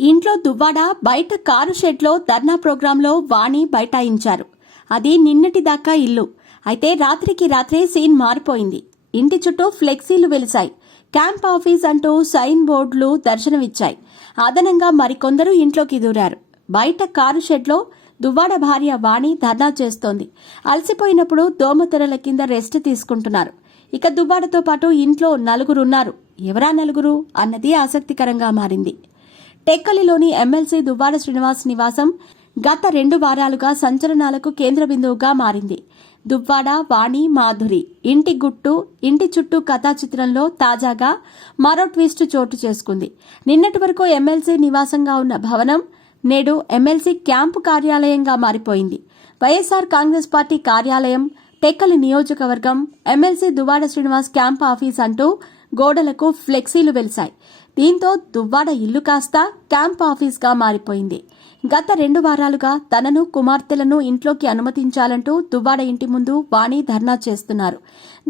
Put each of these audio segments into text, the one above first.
ఇంట్లో దువ్వాడ, బయట కారు షెడ్లో ధర్నా ప్రోగ్రాంలో వాణి బైఠాయించారు. అది నిన్నటిదాకా ఇల్లు. అయితే రాత్రికి రాత్రే సీన్ మారిపోయింది. ఇంటి చుట్టూ ఫ్లెక్సీలు వెలిశాయి. క్యాంప్ ఆఫీస్ అంటూ సైన్ బోర్డులు దర్శనమిచ్చాయి. అదనంగా మరికొందరు ఇంట్లోకి దూరారు. బయట కారు షెడ్లో దువ్వాడ భార్య వాణి ధర్నా చేస్తోంది. అలసిపోయినప్పుడు దోమతెరల కింద రెస్ట్ తీసుకుంటున్నారు. ఇక దువ్వాడతో పాటు ఇంట్లో నలుగురున్నారు. ఎవరా నలుగురు అన్నది ఆసక్తికరంగా మారింది. టెక్కలిలోని ఎమ్మెల్సీ దువ్వాడ శ్రీనివాస్ నివాసం గత 2 వారాలుగా సంచలనాలకు కేంద్ర బిందువుగా మారింది. దువ్వాడ, వాణి, మాధురి ఇంటి గుట్టు, ఇంటి చుట్టూ కథా చిత్రంలో తాజాగా మరో ట్విస్ట్ చోటు చేసుకుంది. నిన్నటి వరకు ఎమ్మెల్సీ నివాసంగా ఉన్న భవనం నేడు ఎమ్మెల్సీ క్యాంపు కార్యాలయంగా మారిపోయింది. వైఎస్ఆర్ కాంగ్రెస్ పార్టీ కార్యాలయం, టెక్కలి నియోజకవర్గం, MLC Duvvada Srinivas camp office అంటూ గోడలకు ఫ్లెక్సీలు వెలిశాయి. దీంతో దువ్వాడ ఇల్లు కాస్త క్యాంప్ ఆఫీస్గా మారిపోయింది. గత 2 వారాలుగా తనను, కుమార్తెలను ఇంట్లోకి అనుమతించాలంటూ దువ్వాడ ఇంటి ముందు వాణి ధర్నా చేస్తున్నారు.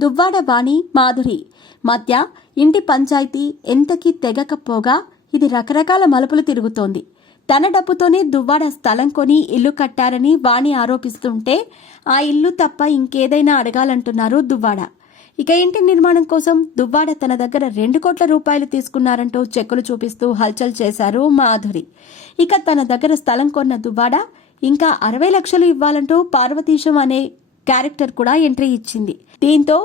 దువ్వాడ, వాణి, మాధురి మధ్య ఇంటి పంచాయతీ ఎంతకీ తెగకపోగా ఇది రకరకాల మలుపులు తిరుగుతోంది. తన డబ్బుతోనే దువ్వాడ స్థలం కొని ఇల్లు కట్టారని వాణి ఆరోపిస్తుంటే ఆ ఇల్లు తప్ప ఇంకేదైనా అడగాలంటున్నారు దువ్వాడ. ఇక ఇంటి నిర్మాణం కోసం దువ్వాడ తన దగ్గర 2 కోట్ల రూపాయలు తీసుకున్నారంటూ చెక్కులు చూపిస్తూ హల్చల్ చేశారు మాధురి. ఇక తన దగ్గర స్థలం కొన్న దువ్వాడ ఇంకా 60 లక్షలు ఇవ్వాలంటూ పార్వతీశం అనే క్యారెక్టర్ కూడా ఎంట్రీ ఇచ్చింది. దీంతో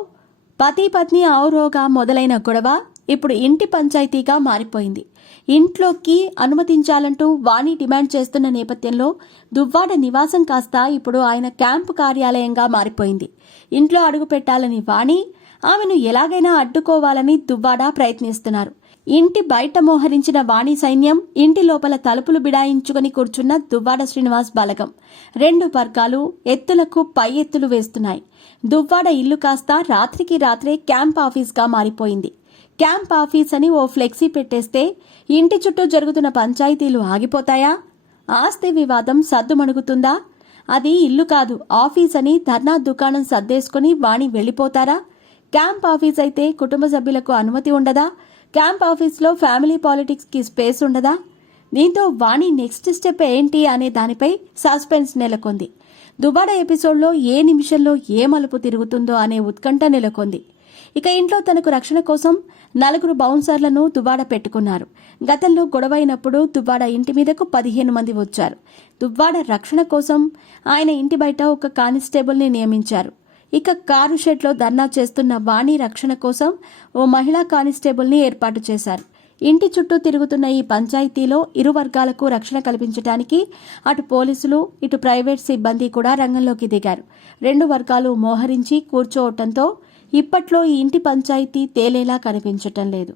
పతి పత్ని ఔరోగా మొదలైన గొడవ ఇప్పుడు ఇంటి పంచాయతీగా మారిపోయింది. ఇంట్లోకి అనుమతించాలంటూ వాణి డిమాండ్ చేస్తున్న నేపథ్యంలో దువ్వాడ నివాసం కాస్త ఇప్పుడు ఆయన క్యాంపు కార్యాలయంగా మారిపోయింది. ఇంట్లో అడుగు పెట్టాలని వాణి, ఆమెను ఎలాగైనా అడ్డుకోవాలని దువ్వాడ ప్రయత్నిస్తున్నారు. ఇంటి బయట మోహరించిన వాణి సైన్యం, ఇంటి లోపల తలుపులు బిడాయించుకుని కూర్చున్న దువ్వాడ శ్రీనివాస్ బలగం 2 వర్గాలు ఎత్తులకు పై ఎత్తులు వేస్తున్నాయి. దువ్వాడ ఇల్లు కాస్త రాత్రికి రాత్రే క్యాంప్ ఆఫీస్గా మారిపోయింది. క్యాంప్ ఆఫీస్ అని ఓ ఫ్లెక్సీ పెట్టేస్తే ఇంటి చుట్టూ జరుగుతున్న పంచాయతీలు ఆగిపోతాయా? ఆస్తి వివాదం సద్దుమణుగుతుందా? అది ఇల్లు కాదు, ఆఫీస్ అని ధర్నా దుకాణం సర్దేసుకుని వాణి వెళ్లిపోతారా? క్యాంప్ ఆఫీస్ అయితే కుటుంబ సభ్యులకు అనుమతి ఉండదా? క్యాంప్ ఆఫీస్లో ఫ్యామిలీ పాలిటిక్స్కి స్పేస్ ఉండదా? దీంతో వాణి నెక్స్ట్ స్టెప్ ఏంటి అనే దానిపై సస్పెన్స్ నెలకొంది. దువ్వాడ ఎపిసోడ్లో ఏ నిమిషంలో ఏ మలుపు తిరుగుతుందో అనే ఉత్కంఠ నెలకొంది. ఇక ఇంట్లో తనకు రక్షణ కోసం 4 బౌన్సర్లను దువ్వాడ పెట్టుకున్నారు. గతంలో గొడవైనప్పుడు దువ్వాడ ఇంటి మీదకు 15 మంది వచ్చారు. దువ్వాడ రక్షణ కోసం ఆయన ఇంటి బయట ఒక కానిస్టేబుల్ని నియమించారు. ఇక కారు షెడ్లో ధర్నా చేస్తున్న వాణి రక్షణ కోసం ఓ మహిళా కానిస్టేబుల్ని ఏర్పాటు చేశారు. ఇంటి చుట్టూ తిరుగుతున్న ఈ పంచాయతీలో ఇరు వర్గాలకు రక్షణ కల్పించడానికి అటు పోలీసులు, ఇటు ప్రైవేట్ సిబ్బంది కూడా రంగంలోకి దిగారు. 2 వర్గాలు మోహరించి కూర్చోవటంతో ఇప్పట్లో ఈ ఇంటి పంచాయతీ తేలేలా కనిపించటం లేదు.